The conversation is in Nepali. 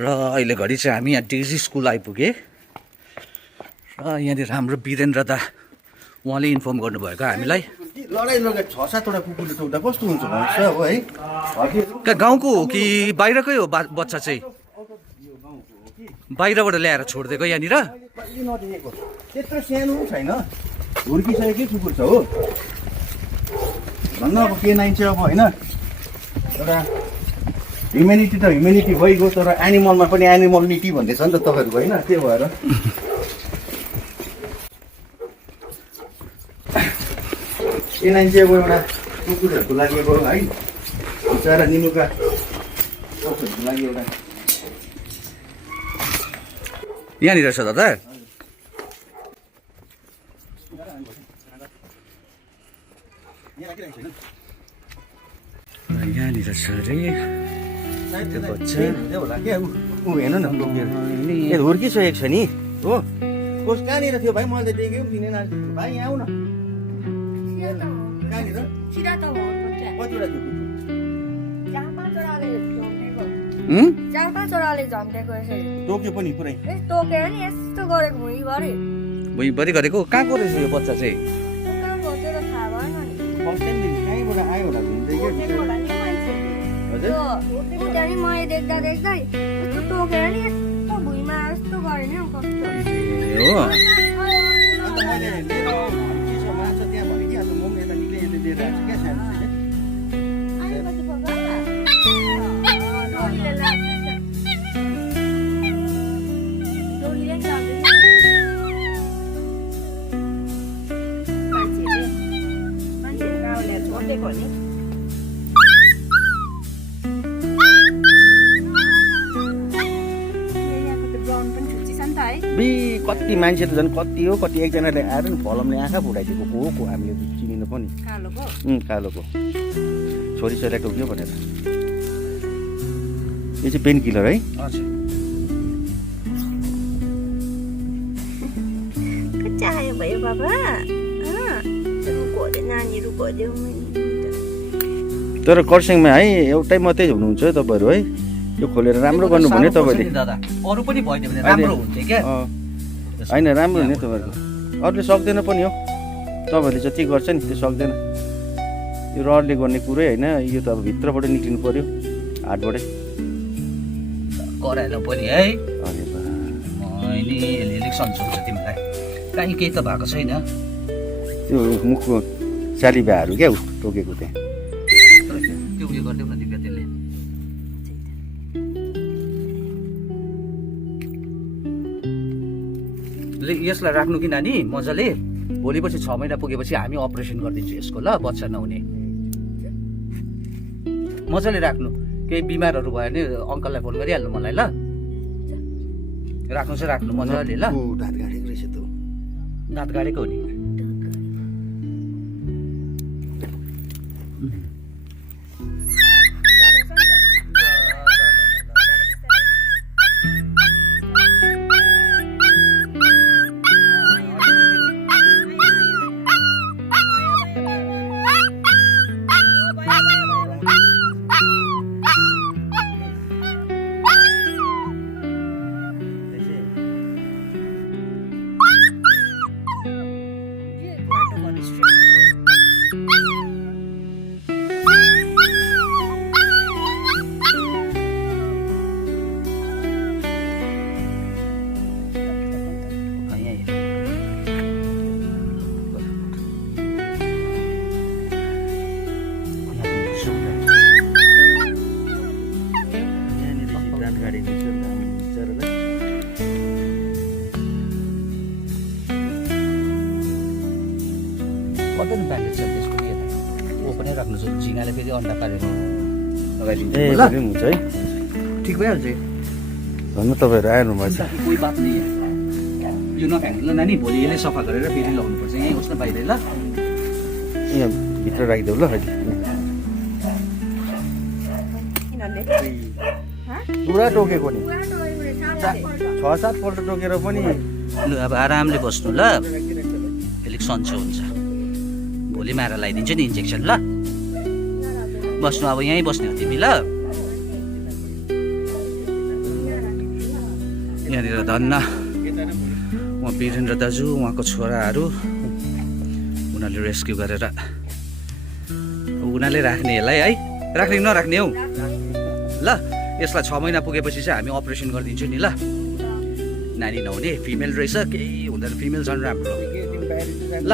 र अहिले घडी चाहिँ हामी यहाँ डेजी स्कुल आइपुगेँ र यहाँनिर हाम्रो वीरेन्द्र दा उहाँले इन्फर्म गर्नुभएको हामीलाई। लडाइ लगेर 6-7 वटा कुकुरले टोक्दा कस्तो हुन्छ भन्नुहोस् अब है। कहाँ गाउँको हो कि बाहिरकै हो बच्चा चाहिँ? बाहिरबाट ल्याएर छोडिदिएको यहाँनिर? कहिले नदेखेको त्यत्रो सानो पनि छैन, हुर्किसकेकै कुकुर छ हो। भन्न अब के9 चाहिँ अब होइन एउटा ह्युमेनिटी त ह्युमेनिटी भइगयो, तर एनिमलमा पनि एनिमलिटी भन्दैछ नि त तपाईँहरूको होइन, त्यो भएर के9 चाहिँ अब एउटा कुकुरहरूको लागि अब है बिचरा निमुका कुकुरहरूको लागि एउटा यहाँनिर छ दादा? यहाँनिर छ अरे त्यो बच्चा। होला क्या ऊ हेर्नु न हुर्किसकेको छ नि हो। कोस कहाँनिर थियो भाइ? मैले त देखेँ पनि थिइनँ भाइ, यहाँ आऊ न। कहाँनिर कतिवटा थियो कुकुर? 4-5 वटाले झम्टेको यसरी टोक्यो पनि पुरै टोकेर नि यस्तो गरेको भुइँभरि भुइँभरि गरेको। कहाँको रहेछ यो बच्चा चाहिँ? त्यो त थाहा भएन नि। फर्स्ट टाइम कहीँबाट आयो होला घुम्दै क्या। हजुर त्यहाँ नि मैले देख्दा यस्तो टोकेर नि यस्तो भुइँमा यस्तो गरे नि कस्तो। हो अन्त मैले लिएर के छ मान्छ त्यहाँ भने कि अन्त म पनि यता निक्ले यसले लिएर आएको छु क्या सानो चाहिँ। कति मान्छे त झन् कति हो, कति एकजनाले आएर नि फलमले आँखा फुटाइदिएको को हामीले चिनिन पनि। कालोको छोरीलाई टोक्यो भनेर। यो चाहिँ पेन किलर है? चाह्यो भयो बाबा नानीहरू भयो। तर कर्सियङमा है एउटै मात्रै हुनुहुन्छ तपाईँहरू है, यो खोलेर राम्रो गर्नु भने तपाईँले। दादा अरू पनि भएन भने राम्रो हुन्थ्यो क्या। होइन राम्रो हुने तपाईँहरूको, अरूले सक्दैन पनि हो। तपाईँहरूले जति गर्छ नि त्यो सक्दैन। यो रडले गर्ने कुरै होइन, यो त अब भित्रबाट निक्लिनु पर्यो हातबाटै कराएर पनि है। अरे मैले अलिक सन्चो हुन्छ तिमीलाई, कहीँ केही त भएको छैन। त्यो मुखको चालिबाहरू क्या टोकेको त्यहाँ। त्यो उयो गरिदेऊ न दिव्या त्यसले। यसलाई राख्नु कि नानी मजाले, भोलिपछि 6 महिना पुगेपछि हामी अपरेसन गरिदिन्छु यसको, ल बच्चा नहुने। मजाले राख्नु, केही बिमारहरू भयो भने अङ्कललाई फोन गरिहाल्नु मलाई, ल राख्नु चाहिँ राख्नु मजाले ल। दाँत गाडेको रहेछ त, दाँत गाडेको हो नि। कतै ब्यान्डेज छ त्यसको के ओ पनि राख्नु छ, झिँगाले फेरि अन्डा पारेर लगाइदिन्छ ल, हुन्छ है। ठिक भइहाल्छ। भन्नु तपाईँहरू आउनु भएछ। कोही बात नै यो नफ्याँक्नु ल नानी, भोलि यसले सफा गरेर फेरि लगाउनुपर्छ। यहीँ होस् न बाहिर ल, यहाँ भित्र राखिदेऊ ल। अहिले पुरा टोकेको नि, 6-7 पल्ट टोकेर पनि। लु अब आरामले बस्नु ल, अलिक सन्चो हुन्छ। भोलि मारा लगाइदिन्छु नि इन्जेक्सन ल। बस्नु अब यहीँ बस्ने हो तिमी ल। यहाँनिर धन्न उहाँ वीरेन्द्र दाजु उहाँको छोराहरू उनीहरूले रेस्क्यु गरेर उनीहरूले राख्ने यसलाई है राख्ने कि नराख्ने हौ ल यसलाई 6 महिना पुगेपछि चाहिँ हामी अपरेसन गरिदिन्छु नि ल नानी नहुने फिमेल रहेछ केही हुँदैन फिमेल झन् राम्रो ल